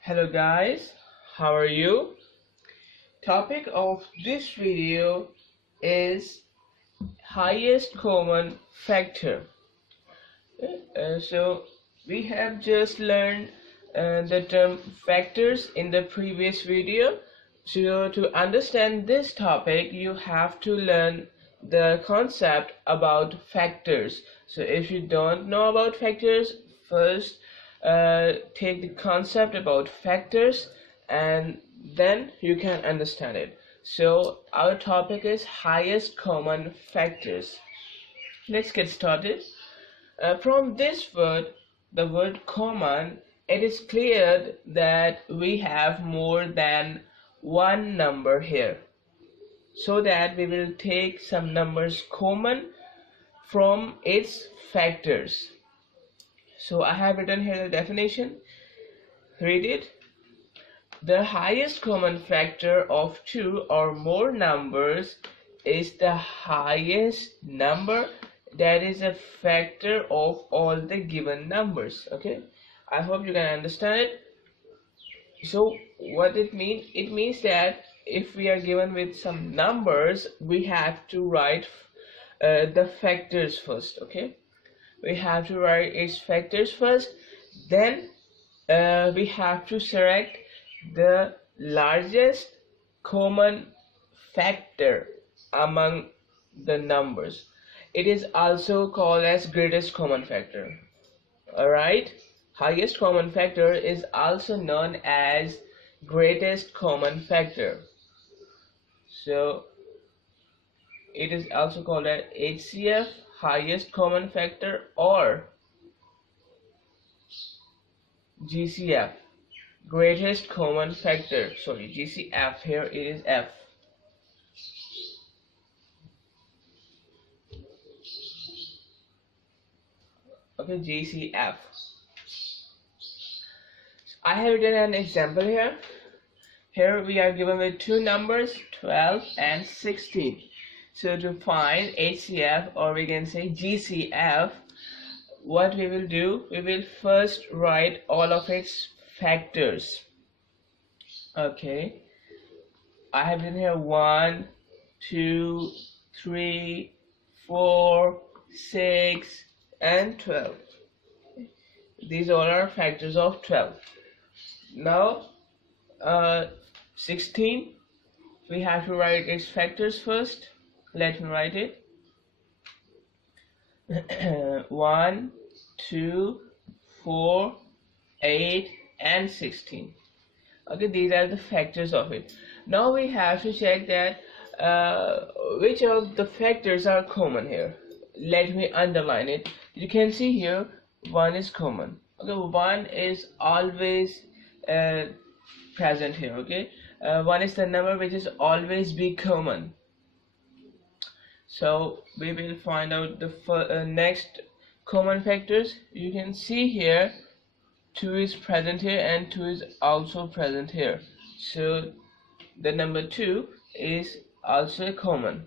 Hello guys, how are you? Topic of this video is highest common factor. So we have just learned the term factors in the previous video. So to understand this topic you have to learn the concept about factors. So if you don't know about factors, first take the concept about factors and then you can understand it. So our topic is highest common factors. Let's get started. From this word, the word common, it is clear that we have more than one number here. So that we will take some numbers common from its factors. So I have written here the definition. Read it. The highest common factor of two or more numbers is the highest number that is a factor of all the given numbers. Okay, I hope you can understand it. So what it means? It means that if we are given with some numbers, we have to write the factors first. Okay, we have to write its factors first, then we have to select the largest common factor among the numbers. It is also called as greatest common factor. Alright, highest common factor is also known as greatest common factor. So it is also called as HCF, highest common factor, or GCF, greatest common factor. Sorry, GCF, here it is F. Okay, GCF. I have written an example here. Here we are given with two numbers, 12 and 16. So to find HCF, or we can say GCF, what we will do, we will first write all of its factors. Okay, I have written here 1, 2, 3, 4, 6 and 12. These all are factors of 12. Now 16, we have to write its factors first. Let me write it. 1, 2, 4, 8 and 16. Okay, these are the factors of it. Now we have to check that which of the factors are common here. Let me underline it. You can see here 1 is common. Okay, 1 is always present here. Okay, 1 is the number which is always be common. So we will find out the next common factors. You can see here 2 is present here and 2 is also present here. So the number 2 is also common,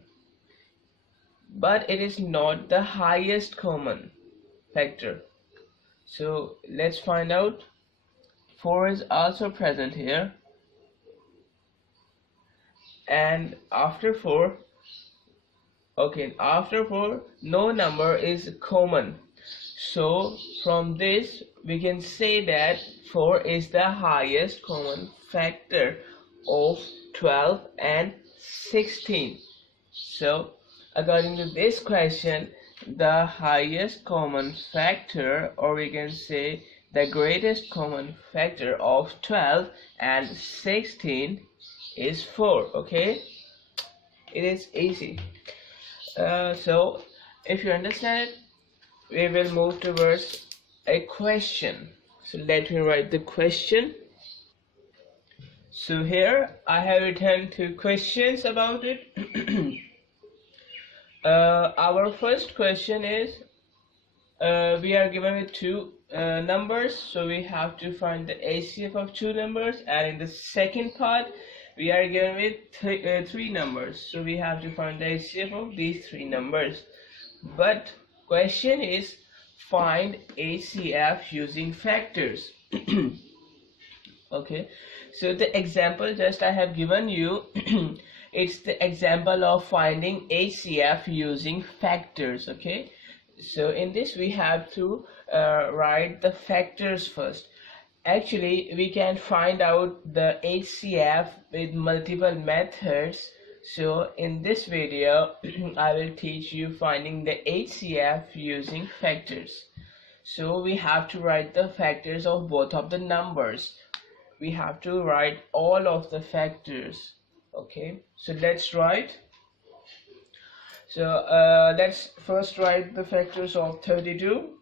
but it is not the highest common factor. So let's find out. 4 is also present here, and after 4, okay, after 4 no number is common. So from this we can say that 4 is the highest common factor of 12 and 16. So according to this question, the highest common factor, or we can say the greatest common factor of 12 and 16 is 4. Okay, it is easy. So if you understand it, we will move towards a question. So let me write the question. So here I have written two questions about it. Our first question is, we are given with two numbers, so we have to find the HCF of two numbers, and in the second part we are given with three numbers, so we have to find the HCF of these three numbers. But question is, find HCF using factors. Okay, so the example just I have given you it's the example of finding HCF using factors. Okay, so in this we have to write the factors first. Actually, we can find out the HCF with multiple methods. So in this video I will teach you finding the HCF using factors. So we have to write the factors of both of the numbers. We have to write all of the factors. Okay, so let's write. So let's first write the factors of 32.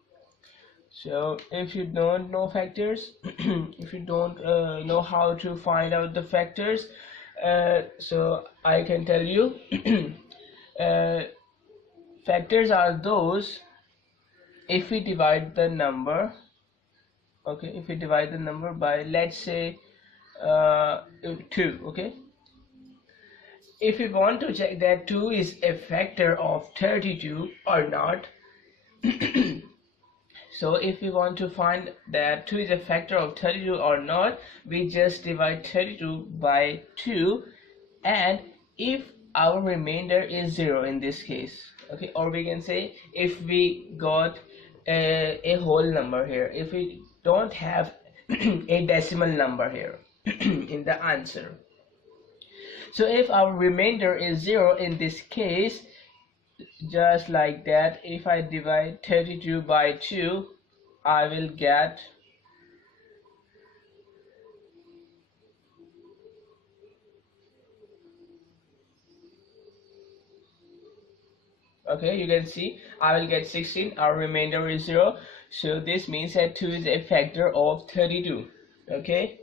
So if you don't know factors if you don't know how to find out the factors, so I can tell you uh, factors are those if we divide the number. Okay, if we divide the number by, let's say, 2. Okay, if we want to check that 2 is a factor of 32 or not, so if we want to find that 2 is a factor of 32 or not, we just divide 32 by 2, and if our remainder is 0 in this case, okay, or we can say if we got a whole number here, if we don't have a decimal number here in the answer. So if our remainder is 0 in this case, just like that, if I divide 32 by 2, I will get okay, you can see I will get 16. Our remainder is 0, so this means that 2 is a factor of 32. Okay,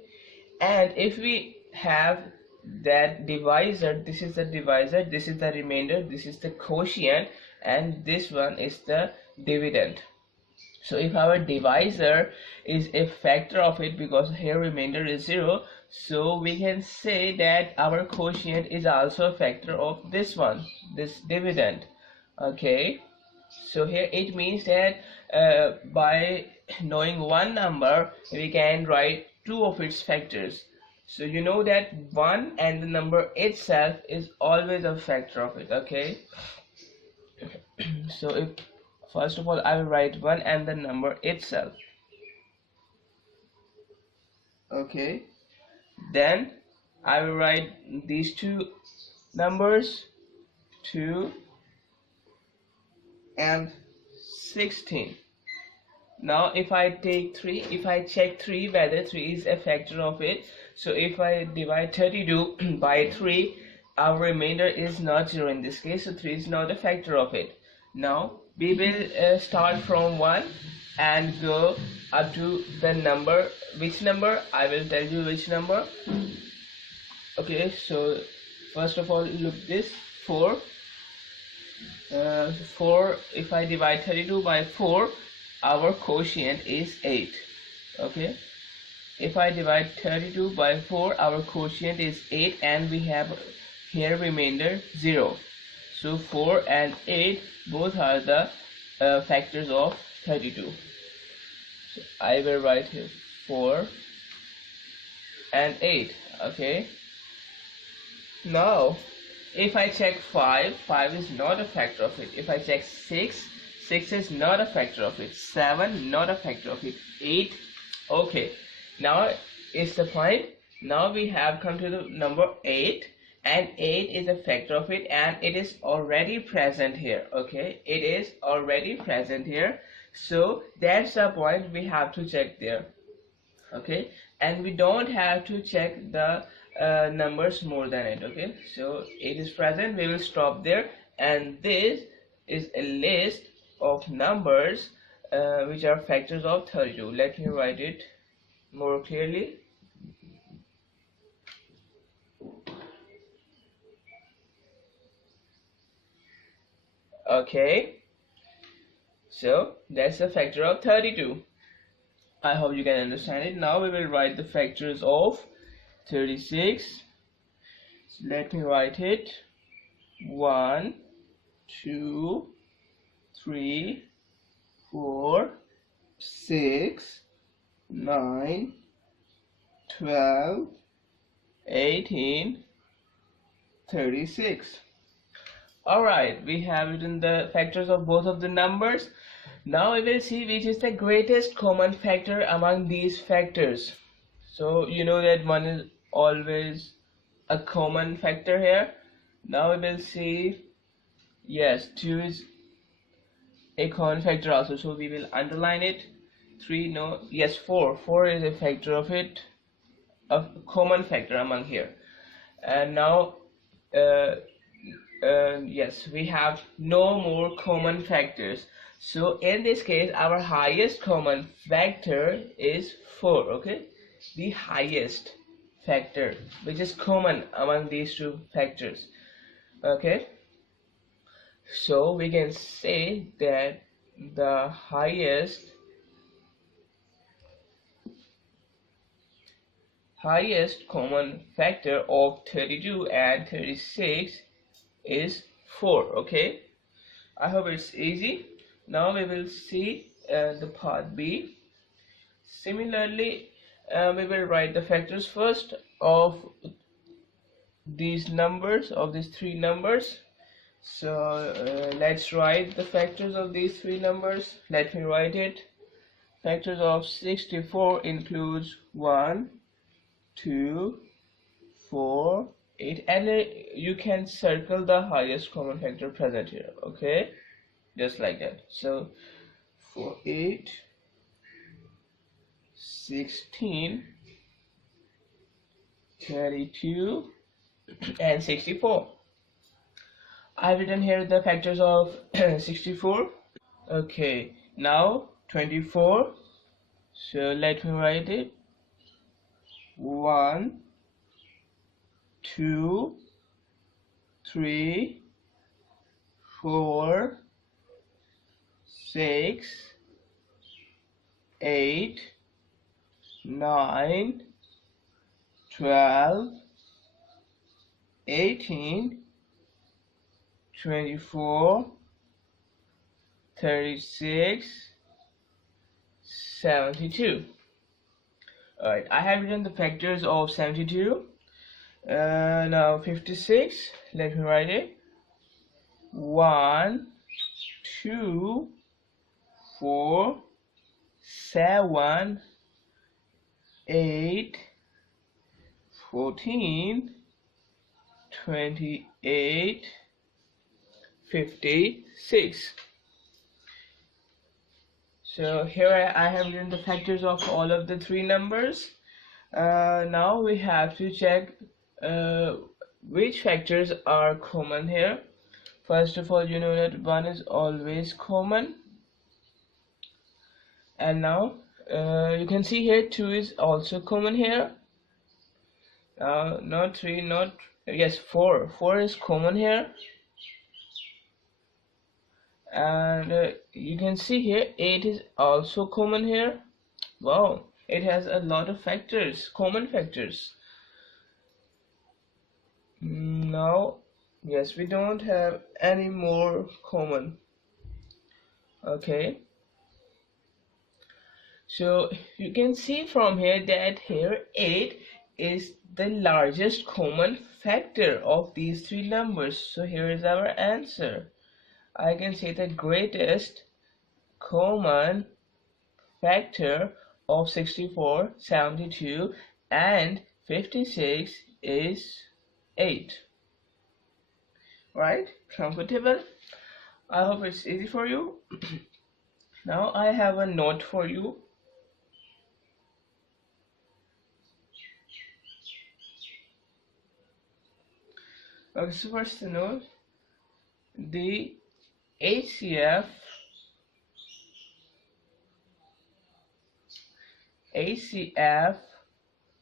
and if we have that divisor, this is the divisor, this is the remainder, this is the quotient, and this one is the dividend. So if our divisor is a factor of it, because here remainder is 0, so we can say that our quotient is also a factor of this one, this dividend. Okay, so here it means that by knowing one number we can write 2 of its factors. So you know that 1 and the number itself is always a factor of it. Okay, so if first of all I will write 1 and the number itself. Okay, then I will write these two numbers, 2 and 16. Now if I take 3, if I check 3 whether 3 is a factor of it, so if I divide 32 by 3, our remainder is not 0 in this case, so 3 is not a factor of it. Now we will start from 1 and go up to the number. Which number? I will tell you which number. Okay, so first of all look this 4. 4, if I divide 32 by 4, our quotient is 8. Okay, if I divide 32 by 4, our quotient is 8, and we have here remainder 0. So 4 and 8 both are the factors of 32. So I will write here 4 and 8. Okay, now if I check 5, 5 is not a factor of it. If I check 6, 6 is not a factor of it. 7, not a factor of it. 8, okay. Now is the point. Now we have come to the number 8, and 8 is a factor of it, and it is already present here. Okay, it is already present here. So that's the point we have to check there. Okay, and we don't have to check the numbers more than it. Okay, so it is present, we will stop there, and this is a list of numbers which are factors of 32. Let me write it more clearly. Okay, so that's the factor of 32. I hope you can understand it. Now we will write the factors of 36. So let me write it. 1, 2, 3, 4, 6, 9, 12, 18, 36. Alright, we have written the factors of both of the numbers. Now we will see which is the greatest common factor among these factors. So you know that one is always a common factor here. Now we will see, yes, 2 is a common factor also, so we will underline it. 3, no, yes, 4 is a factor of it, a common factor among here. And now yes, we have no more common factors, so in this case our highest common factor is 4. Okay, the highest factor which is common among these two factors. Okay, so we can say that the highest common factor of 32 and 36 is 4. Okay, I hope it's easy. Now we will see the part B. Similarly, we will write the factors first of these numbers, of these three numbers. So let's write the factors of these three numbers. Let me write it. Factors of 64 includes 1, 2, 4, 8, and you can circle the highest common factor present here. Okay, just like that. So 4, 8, 16, 32, and 64. I've written here the factors of 64. Okay, now 24. So let me write it. 1, 2, 3, 4, 6, 8, 9, 12, 18, 24, 36, 72. Alright, I have written the factors of 72. Now 56, let me write it. 1, 2, 4, 7, 8, 14, 28, 56. So here I have written the factors of all of the three numbers. Now we have to check which factors are common here. First of all, you know that 1 is always common, and now you can see here 2 is also common here. Not 3, not, yes, 4 is common here, and you can see here 8 is also common here. Wow, it has a lot of factors, common factors. Now, yes, we don't have any more common. Okay, so you can see from here that here 8 is the largest common factor of these three numbers. So here is our answer. I can say the greatest common factor of 64, 72, and 56 is 8. Right? Comfortable? I hope it's easy for you. Now I have a note for you. Okay, so first to note, the HCF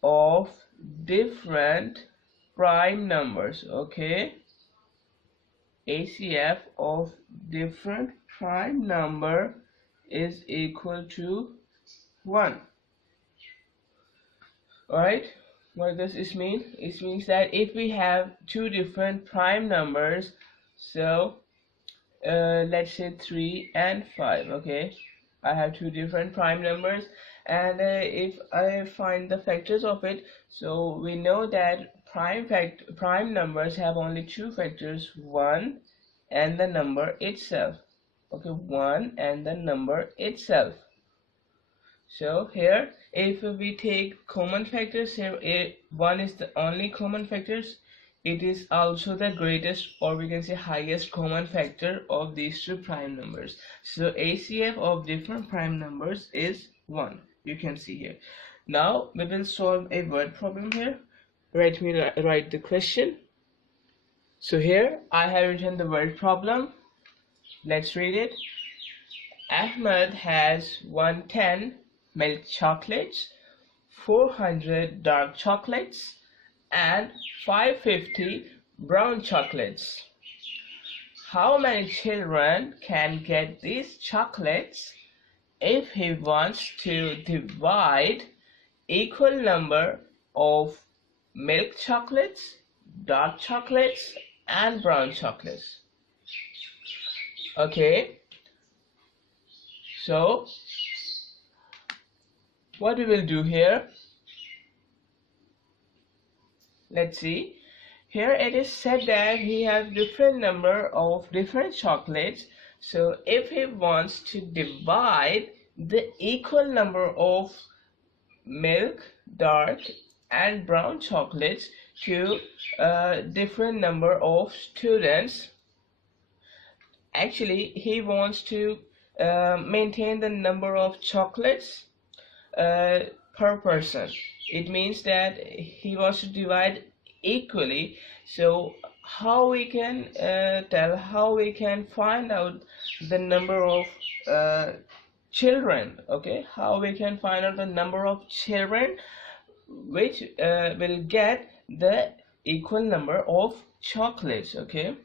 of different prime numbers. Okay, HCF of different prime number is equal to 1. Alright, what does this mean? It means that if we have two different prime numbers, so let's say 3 and 5, okay, I have two different prime numbers, and if I find the factors of it, so we know that prime numbers have only two factors, 1 and the number itself. Okay, 1 and the number itself. So here, if we take common factors, here 1 is the only common factors. It is also the greatest, or we can say highest common factor of these two prime numbers. So ACF of different prime numbers is 1. You can see here. Now we will solve a word problem here. Let me write the question. So here I have written the word problem. Let's read it. Ahmed has 110 milk chocolates, 400 dark chocolates, and 550 brown chocolates. How many children can get these chocolates if he wants to divide equal number of milk chocolates, dark chocolates, and brown chocolates? Okay, so what we will do here, let's see. Here it is said that he has different number of different chocolates. So if he wants to divide the equal number of milk, dark, and brown chocolates to a different number of students, actually he wants to maintain the number of chocolates per person. It means that he wants to divide equally. So how we can how we can find out the number of children? Okay, how we can find out the number of children which will get the equal number of chocolates? Okay,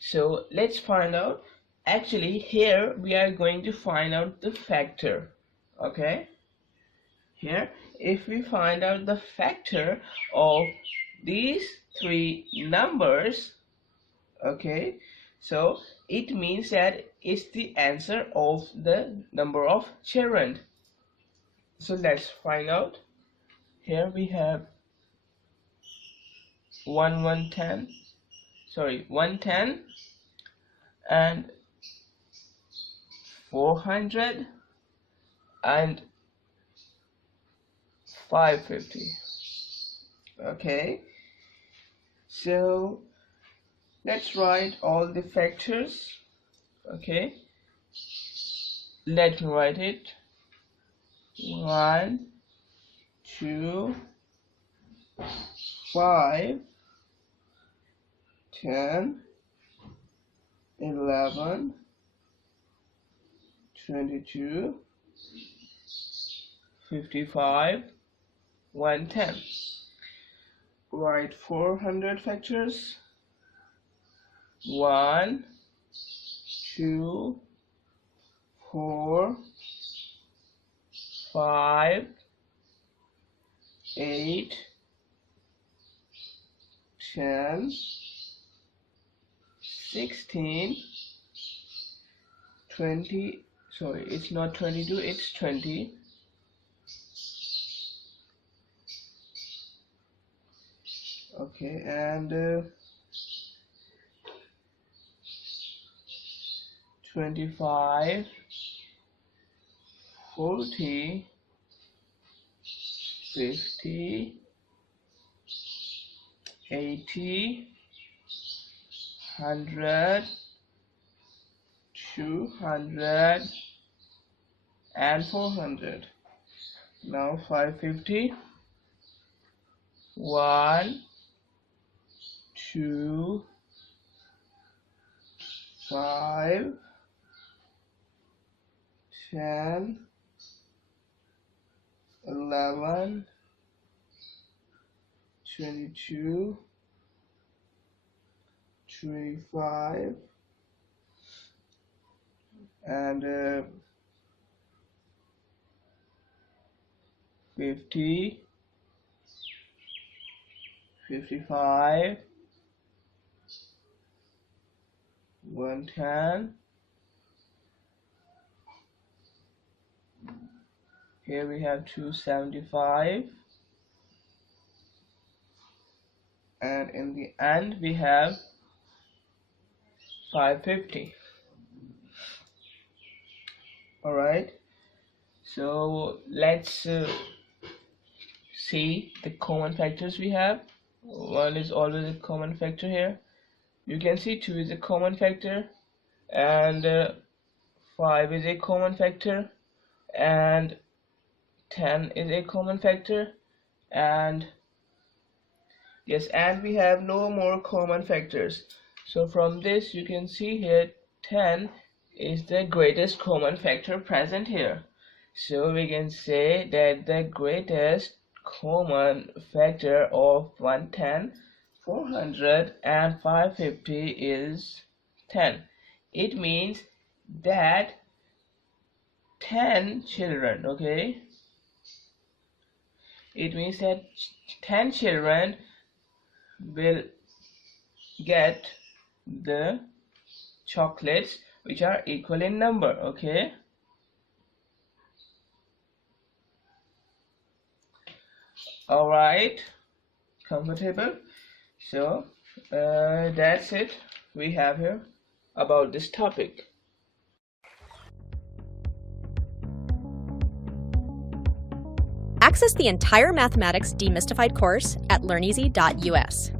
so let's find out. Actually here we are going to find out the factor. Okay, here if we find out the factor of these three numbers, okay, so it means that it's the answer of the number of children. So let's find out. Here we have 110 and 400 and 550. Okay, so let's write all the factors. Okay, let me write it. 1, 2, 5, 10, 11, 22, 55, 110. Write 400 factors. 1, 2, 4, 5, 8, 10, 16, 20. Sorry, it's not 22, it's 20. Okay, and 25, 40, 50, 80, 100, 200, and 400. Now 550. 1, 2, 5, 10, 11, 22, 25, and 50, 55, 110, Here we have 275, and in the end we have 550. Alright, so let's see the common factors we have. 1 is always a common factor here. You can see 2 is a common factor, and 5 is a common factor, and 10 is a common factor, and yes, and we have no more common factors. So from this you can see here 10 is the greatest common factor present here. So we can say that the greatest common factor of 110, 400 and 550 is 10. It means that 10 children, okay, it means that 10 children will get the chocolates which are equal in number. Okay, all right, comfortable. So that's it we have here about this topic. Access the entire Mathematics Demystified course at learneasy.us.